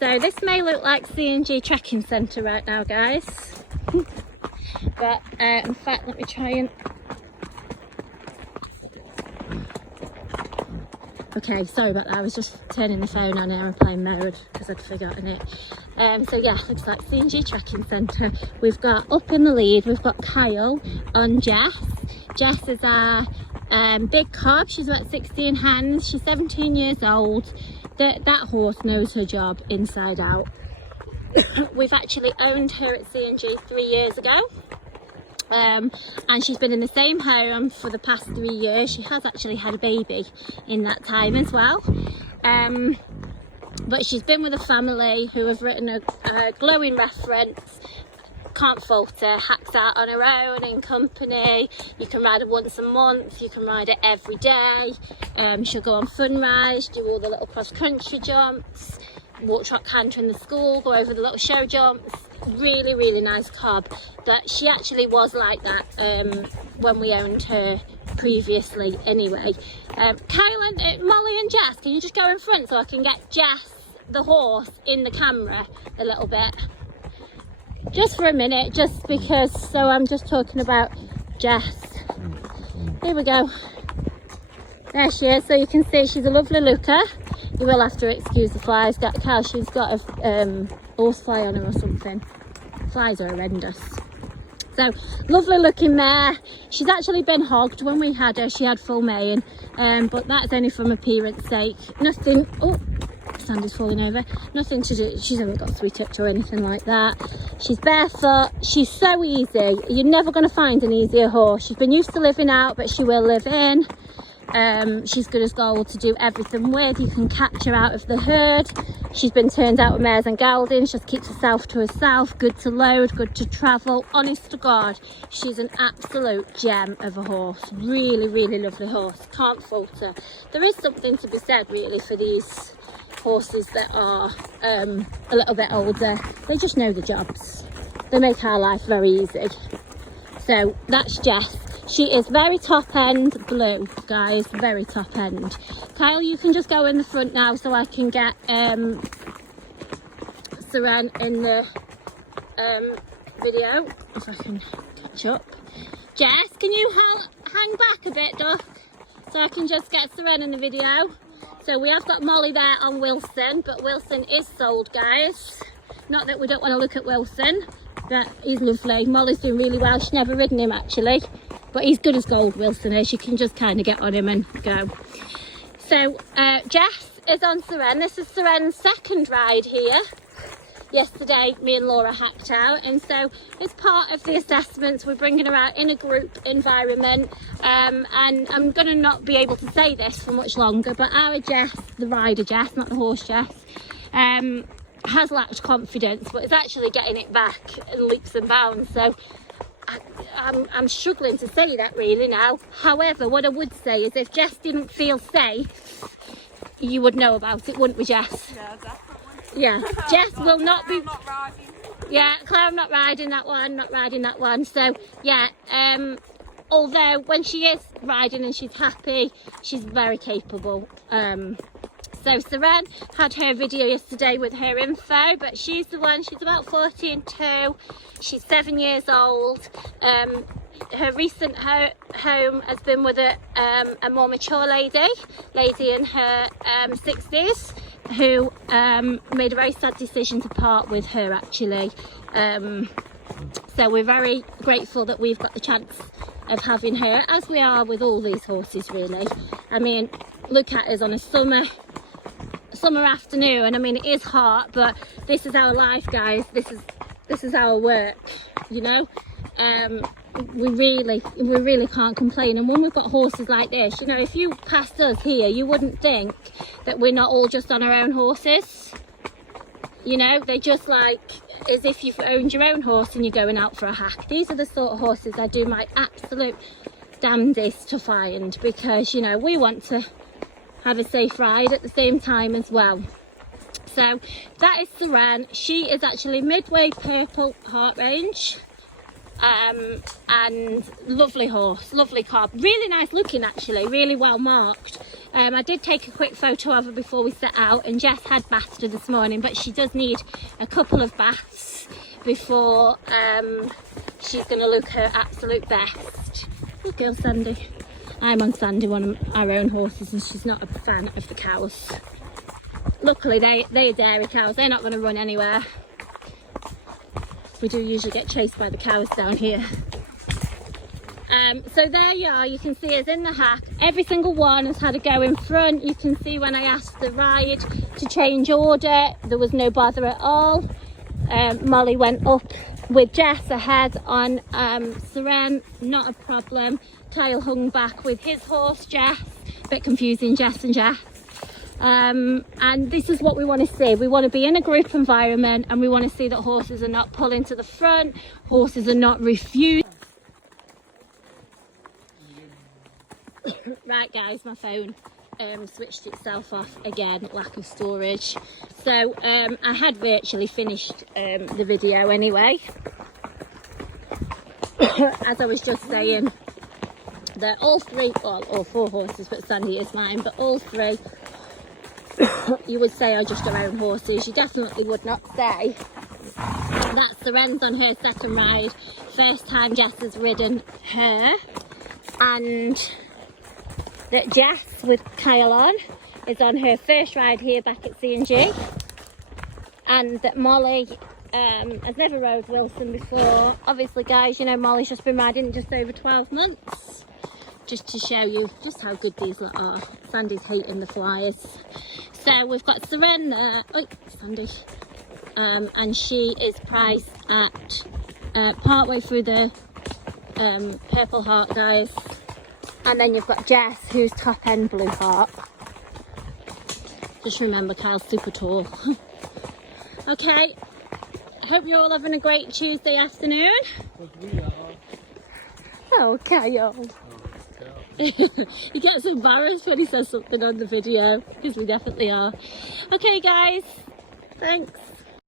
So this may look like C&G Trekking Centre right now, guys. But in fact, let me try and... Okay, sorry about that. I was just turning the phone on aeroplane mode because I'd forgotten it. So yeah, looks like C&G Trekking Centre. We've got up in the lead, we've got Kyle on Jess. Jess is our big cob. She's about 16 hands. She's 17 years old. That horse knows her job inside out. We've actually owned her at C&G 3 years ago. And she's been in the same home for the past 3 years. She has actually had a baby in that time as well. But she's been with a family who have written a glowing reference. Can't fault her. Hacks out on her own in company. You can ride her once a month, you can ride her every day. She'll go on fun rides, do all the little cross country jumps, walk, trot, canter in the school, go over the little show jumps. Really, really nice cob. But she actually was like that when we owned her previously anyway. Kyle and Molly and Jess, can you just go in front so I can get Jess, the horse, in the camera a little bit? Just for a minute, just because, so I'm just talking about Jess. Here we go. There she is, so you can see she's a lovely looker. You will have to excuse the flies. Kyle, she's got a horsefly on her or something. Flies are horrendous. So, lovely looking mare. She's actually been hogged. When we had her, she had full maying, but that's only from appearance sake. Nothing, oh, sand is falling over. Nothing to do, she's only got sweet touch or anything like that. She's barefoot. She's so easy. You're never going to find an easier horse. She's been used to living out, but she will live in. She's good as gold to do everything with. You can catch her out of the herd. She's been turned out with mares and geldings. She just keeps herself to herself. Good to load, good to travel. Honest to God, she's an absolute gem of a horse. Really, really lovely horse. Can't fault her. There is something to be said really for these horses that are a little bit older. They just know the jobs. They make our life very easy. So that's Jess. She is very top end blue, guys, very top end. Kyle, you can just go in the front now so I can get Seren in the video, if I can catch up. Jess, can you hang back a bit, Duck, so I can just get Seren in the video? So we have got Molly there on Wilson, but Wilson is sold, guys. Not that we don't want to look at Wilson, but he's lovely. Molly's doing really well. She's never ridden him actually, but he's good as gold, Wilson is. You can just kind of get on him and go. So Jess is on Seren. This is Seren's second ride here. Yesterday me and Laura hacked out, and so as part of the assessments we're bringing her out in a group environment, and I'm going to not be able to say this for much longer, but our Jess, the rider Jess, not the horse Jess, has lacked confidence, but is actually getting it back in leaps and bounds. So I'm struggling to say that really now. However, what I would say is if Jess didn't feel safe, you would know about it, wouldn't we, Jess? Yeah, definitely. Yeah, Jess will not be. Not riding. Yeah, Claire, I'm not riding that one. Not riding that one. So yeah, although when she is riding and she's happy, she's very capable. So Seren had her video yesterday with her info, but she's the one. She's about 14.2. She's 7 years old. Her recent home has been with a more mature lady in her 60s, who made a very sad decision to part with her actually. So we're very grateful that we've got the chance of having her, as we are with all these horses really. I mean, look at us on a summer afternoon. I mean, it is hot, but this is our life, guys. This is our work, you know. We really can't complain. And when we've got horses like this, you know, if you passed us here, you wouldn't think that we're not all just on our own horses. You know, they're just like as if you've owned your own horse and you're going out for a hack. These are the sort of horses I do my absolute damnedest to find, because, you know, we want to have a safe ride at the same time as well. So that is Seren. She is actually midway purple heart range. And lovely horse, lovely cob, really nice looking actually, really well marked. I did take a quick photo of her before we set out, and Jess had bathed her this morning, but she does need a couple of baths before she's going to look her absolute best. Good girl, Sandy. I'm on Sandy, one of our own horses, and she's not a fan of the cows. Luckily, they're dairy cows. They're not going to run anywhere. We do usually get chased by the cows down here. So there you are, you can see us in the hack. Every single one has had a go in front. You can see when I asked the ride to change order, there was no bother at all. Molly went up with Jess ahead on Seren, not a problem. Kyle hung back with his horse Jess, a bit confusing, Jess and Jess. And this is what we want to see. We want to be in a group environment, and we want to see that horses are not pulling to the front, horses are not refusing. Right guys, my phone switched itself off again, lack of storage. So I had virtually finished the video anyway. As I was just saying, that all three, well all four horses, but Sandy is mine, but all three you would say are just our own horses. You definitely would not say that Seren's on her second ride, first time Jess has ridden her, and that Jess with Kyle on is on her first ride here back at C&G, and that Molly has never rode Wilson before. Obviously guys, you know Molly's just been riding just over 12 months, just to show you just how good these lot are. Sandy's hating the flyers. So we've got Serena, oh Sandy, and she is priced at partway through the Purple Heart guys. And then you've got Jess, who's top end Blue Heart. Just remember, Kyle's super tall. Okay, I hope you're all having a great Tuesday afternoon. Oh, Kyle. He gets embarrassed when he says something on the video, because we definitely are. Okay guys, thanks.